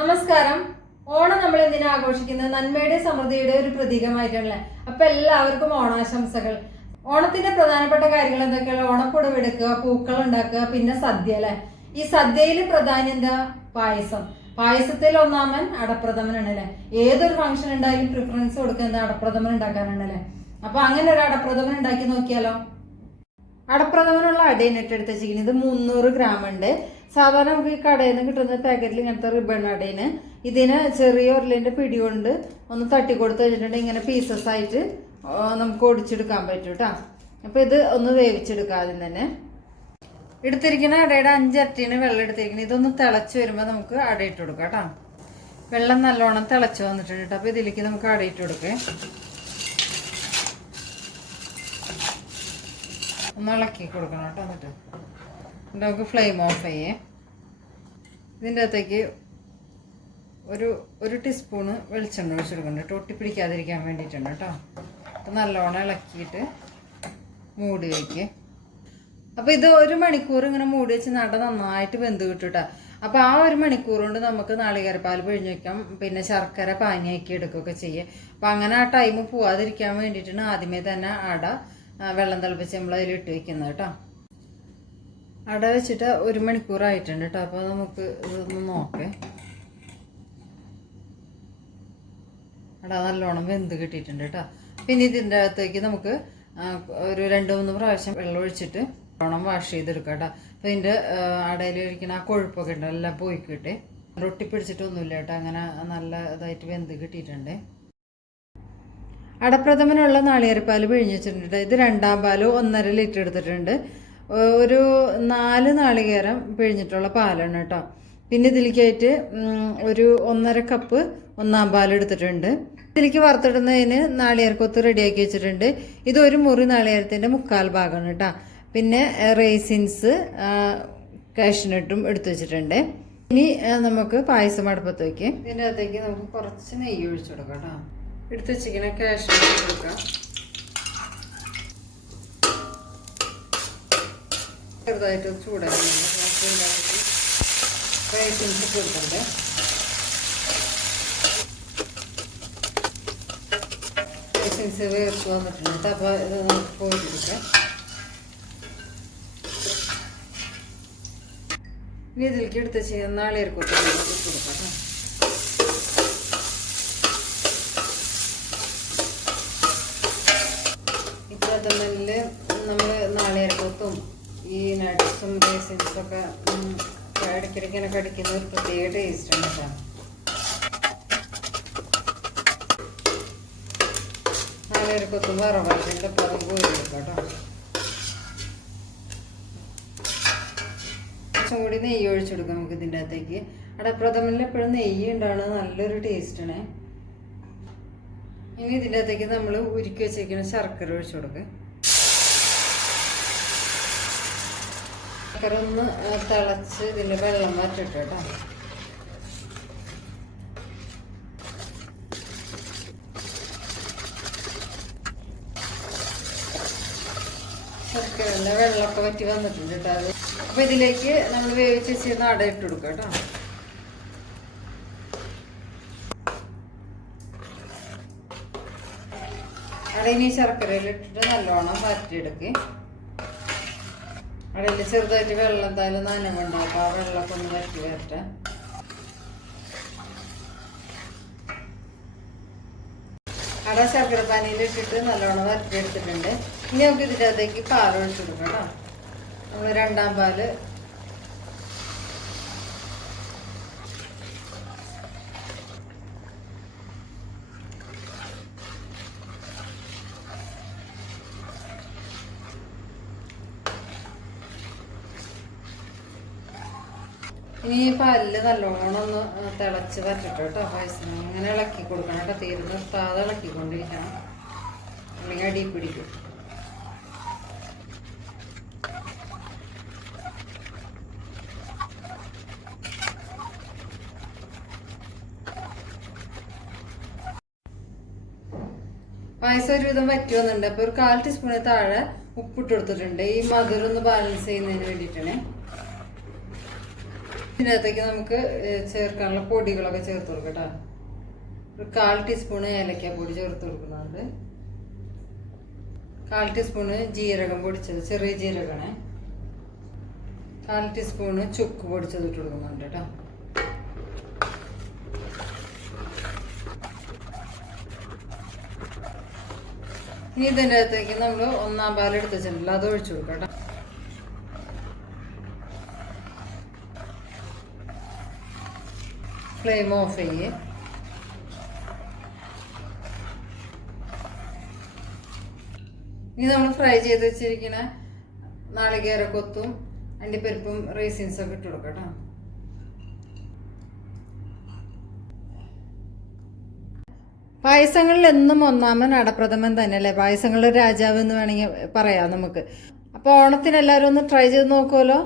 നമസ്കാരം. ഓണം നമ്മൾ എന്തിനാ ആഘോഷിക്കുന്നത്? നന്മയുടെ സമൃദ്ധിയുടെ ഒരു പ്രതീകമായിട്ടാണല്ലേ? അപ്പൊ എല്ലാവർക്കും ഓണാശംസകൾ. ഓണത്തിന്റെ പ്രധാനപ്പെട്ട കാര്യങ്ങൾ എന്തൊക്കെയാണ്? ഓണപ്പുടവ് എടുക്കുക പൂക്കൾ ഉണ്ടാക്കുക പിന്നെ സദ്യ അല്ലെ? ഈ സദ്യയിൽ പ്രധാനം എന്താ? പായസം. പായസത്തിൽ ഒന്നാമൻ അടപ്രഥമനാണ് അല്ലെ ഏതൊരു ഫംഗ്ഷൻ ഉണ്ടായാലും പ്രിഫറൻസ് കൊടുക്കുന്നത് അടപ്രഥമൻ ഉണ്ടാക്കാനാണ് അല്ലെ അപ്പൊ അങ്ങനെ ഒരു അടപ്രഥമൻ ഉണ്ടാക്കി നോക്കിയാലോ? അടപ്രഥമനുള്ള അടയാണ് ഇട്ടെടുത്ത് വെച്ചിരിക്കുന്നത് മുന്നൂറ് ഗ്രാം ഉണ്ട്. സാധാരണ നമുക്ക് ഈ കടയിൽ നിന്ന് കിട്ടുന്ന പാക്കറ്റിൽ ഇങ്ങനത്തെ റിബൺ അടയിന് ഇതിന് ചെറിയ ഉരുളിന്റെ പിടി കൊണ്ട് ഒന്ന് തട്ടി കൊടുത്ത് കഴിഞ്ഞിട്ടുണ്ടെങ്കിൽ ഇങ്ങനെ പീസസ് ആയിട്ട് നമുക്ക് ഒടിച്ചെടുക്കാൻ പറ്റും കേട്ടോ അപ്പോൾ ഇത് ഒന്ന് വേവിച്ചെടുക്കാം ആദ്യം തന്നെ. എടുത്തിരിക്കുന്ന അടയുടെ അഞ്ചരട്ടീന് വെള്ളം എടുത്തിരിക്കുന്നത് ഇതൊന്ന് തിളച്ച് വരുമ്പോൾ നമുക്ക് അട ഇട്ട് കൊടുക്കാം കേട്ടോ വെള്ളം നല്ലോണം തിളച്ച് വന്നിട്ടുണ്ട് കേട്ടോ അപ്പോൾ ഇതിലേക്ക് നമുക്ക് അട ഇട്ട് കൊടുക്കേ. ഒന്ന് ഇളക്കി കൊടുക്കണം കേട്ടോ എന്നിട്ട്. നമുക്ക് ഫ്ലെയിം ഓഫ് ചെയ്യേ. ഇതിന്റെ അകത്തേക്ക് ഒരു ഒരു ടീസ്പൂണ് വെളിച്ചെണ്ണ ഒഴിച്ച് കൊടുക്കണം കേട്ടോ ഒട്ടിപ്പിടിക്കാതിരിക്കാൻ വേണ്ടിയിട്ടുണ്ട് കേട്ടോ. അപ്പം നല്ലോണം ഇളക്കിയിട്ട് മൂടി വയ്ക്കുക അപ്പോൾ ഇത് ഒരു മണിക്കൂർ ഇങ്ങനെ മൂടി വെച്ച് നട നന്നായിട്ട് വെന്ത് കിട്ടും അപ്പോൾ ആ ഒരു മണിക്കൂർ കൊണ്ട് നമുക്ക് നാളികേരപ്പാൽ പിഴിഞ്ഞ് വയ്ക്കാം പിന്നെ ശർക്കര പാനിയാക്കി എടുക്കുകയൊക്കെ ചെയ്യുക അപ്പം അങ്ങനെ ആ ടൈം പോവാതിരിക്കാൻ വേണ്ടിയിട്ടാണ് ആദ്യമേ തന്നെ അട വെള്ളം തിളപ്പിച്ച് നമ്മൾ ഇട്ട് വെക്കുന്നത് കേട്ടോ. അട വെച്ചിട്ട് ഒരു മണിക്കൂറായിട്ടുണ്ട് കേട്ടോ അപ്പോൾ നമുക്ക് ഇതൊന്ന് നോക്കേ. അട നല്ലോണം വെന്ത് കിട്ടിയിട്ടുണ്ട് കേട്ടോ പിന്നെ ഇതിന്റെ അകത്തേക്ക് നമുക്ക് ഒരു രണ്ട് മൂന്ന് പ്രാവശ്യം വെള്ളം ഒഴിച്ചിട്ട് നല്ലോണം വാഷ് ചെയ്തെടുക്കാം കേട്ടോ അപ്പോൾ ഇതിന്റെ അടയിൽ ഇരിക്കുന്ന ആ കൊഴുപ്പൊക്കെ ഉണ്ട് എല്ലാം പോയി കിട്ടി. റൊട്ടി പിടിച്ചിട്ടൊന്നുമില്ല കേട്ടോ അങ്ങനെ നല്ല ഇതായിട്ട് വെന്ത് കിട്ടിയിട്ടുണ്ട്. അടപ്രഥമനുള്ള നാളികേരപ്പാൽ പിഴിഞ്ഞ് വെച്ചിട്ടുണ്ട് ഇത് രണ്ടാം പാൽ ഒന്നര ലിറ്റർ എടുത്തിട്ടുണ്ട്. ഒരു നാല് നാളികേരം പിഴിഞ്ഞിട്ടുള്ള പാലാണ് കേട്ടോ. പിന്നെ ഇതിലേക്കായിട്ട് ഒരു ഒന്നര കപ്പ് ഒന്നാം പാൽ എടുത്തിട്ടുണ്ട്. ഇതിലേക്ക് വറുത്തിടുന്നതിന് നാളികേരക്കൊത്ത് റെഡിയാക്കി വെച്ചിട്ടുണ്ട്. ഇത് ഒരു മുറി നാളികേരത്തിന്റെ മുക്കാൽ ഭാഗമാണ് കേട്ടോ. പിന്നെ റേസിൻസ് കാഷ്നട്ടും എടുത്തു വെച്ചിട്ടുണ്ട്. ഇനി നമുക്ക് പായസം അടുപ്പത്ത് വയ്ക്കാം ഇതിന്റെ അകത്തേക്ക് നമുക്ക് കുറച്ച് നെയ്യ് ഒഴിച്ചു കൊടുക്കാം കേട്ടോ. എടുത്ത് വെച്ചിരിക്കുന്ന കാഷ്നട്ട് കൊടുക്കാം ചെറുതായിട്ട് ചൂടാക്കി റേഷൻസ് കൊടുക്കണ്ടേ റേഷൻസ് വേർത്ത് വന്നിട്ടുണ്ട് അപ്പോൾ ഇത് ഇനി ഇതിലേക്ക് എടുത്ത് ചെയ്യാൻ ഇട്ട് കൊടുക്കാം പ്രഥമനിൽ നമ്മൾ നാളികേരക്കൊത്തും ഈ നട്ട്സും ബേസിൻസൊക്കെ ഇടയ്ക്കിടയ്ക്കിനെ കടിക്കുന്ന ഒരു പ്രത്യേക ടേസ്റ്റ് ഉണ്ട് കേട്ടോ നാളികേരക്കൊത്തും കൊത്തുമ്പോൾ അപ്പോൾ അത് പോയി കേട്ടോ കൂടി നെയ്യ് ഒഴിച്ചെടുക്കാം നമുക്ക് ഇതിന്റെ അകത്തേക്ക്. അവിടെ പ്രഥമനിൽ എപ്പോഴും നെയ്യ് ഉണ്ടാണ് നല്ലൊരു ടേസ്റ്റാണ് ഇനി ഇതിന്റെ അകത്തേക്ക് നമ്മൾ ഉരുക്കി വെച്ചേക്കുന്ന ശർക്കര ഒഴിച്ചു കൊടുക്കുക ശർക്കര ഒന്ന് തിളച്ച് ഇതിൽ വെള്ളം മാറ്റിട്ട് കേട്ടോ. ശർക്കരന്റെ വെള്ളമൊക്കെ വറ്റി വന്നിട്ടുണ്ട് കേട്ടോ അത്. അപ്പോൾ ഇതിലേക്ക് നമ്മൾ വേവിച്ച് വെച്ചിരുന്ന അട ഇട്ട് കൊടുക്കുക കേട്ടോ. അടയിനി ശർക്കരയിൽ ഇട്ടിട്ട് നല്ലോണം വരട്ടിയെടുക്കുക അടയിൽ ചെറുതായിട്ട് വെള്ളം എന്തായാലും നനവുണ്ടാവും അപ്പോൾ ആ വെള്ളമൊക്കെ ഒന്ന് വരട്ടി വരട്ടെ. അവിടെ ശർക്കര പാനിയിൽ ഇട്ടിട്ട് നല്ലോണം വരട്ടിയെടുത്തിട്ടുണ്ട്. ഇനി നമുക്ക് ഇതിന്റെ അകത്തേക്ക് പാൽ ഒഴിച്ചു കൊടുക്കണം നമ്മൾ രണ്ടാം പാൽ ഇനി ഈ പാലിൽ നല്ലോണം ഒന്ന് തിളച്ച് വരട്ടെ കേട്ടോ. പായസം അങ്ങനെ ഇളക്കി കൊടുക്കണം കേട്ടോ. തീരെ നിർത്താതെ ഇളക്കിക്കൊണ്ടിരിക്കണം. അല്ലെങ്കിൽ അടി പിടിക്കും. പായസം ഒരുവിധം വറ്റി വന്നിട്ടുണ്ട് അപ്പോൾ ഒരു കാൽ ടീസ്പൂണിൽ താഴെ ഉപ്പിട്ട് കൊടുത്തിട്ടുണ്ട്. ഈ മധുരം ഒന്ന് ബാലൻസ് ചെയ്യുന്നതിന് വേണ്ടിയിട്ടാണ്. ഇതിനകത്തേക്ക് നമുക്ക് ചേർക്കാനുള്ള പൊടികളൊക്കെ ചേർത്ത് കൊടുക്കാം കേട്ടോ ഒരു കാൽ ടീസ്പൂൺ ഏലക്ക പൊടി ചേർത്ത് കൊടുക്കുന്നുണ്ട്. കാൽ ടീസ്പൂണ് ജീരകം പൊടിച്ചത് ചെറിയ ജീരകമാണ്. കാൽ ടീസ്പൂൺ ചുക്ക് പൊടിച്ചത് ഇട്ട് കൊടുക്കുന്നുണ്ട് കേട്ടോ ഇനി ഇതിന്റെ അകത്തേക്ക് നമ്മൾ ഒന്നാം പാലെടുത്ത് വെച്ചിട്ടുണ്ടല്ലോ അത് ഒഴിച്ചു കൊടുക്കാം കേട്ടോ ഫ്ലെയിം ഓഫ് ചെയ്യേ. ഇനി നമ്മൾ ഫ്രൈ ചെയ്ത് വെച്ചിരിക്കുന്ന നാളികേര കൊത്തും അണ്ടിപ്പരിപ്പും റേസിൻസും ഒക്കെ ഇട്ട് കൊടുക്കാം കേട്ടോ. പായസങ്ങളിൽ എന്നും ഒന്നാമൻ അടപ്രഥമൻ തന്നെയല്ലേ? പായസങ്ങളുടെ രാജാവ് എന്ന് വേണമെങ്കിൽ പറയാം നമുക്ക്. അപ്പോൾ ഓണത്തിന് എല്ലാവരും ഒന്ന് ട്രൈ ചെയ്ത് നോക്കുമല്ലോ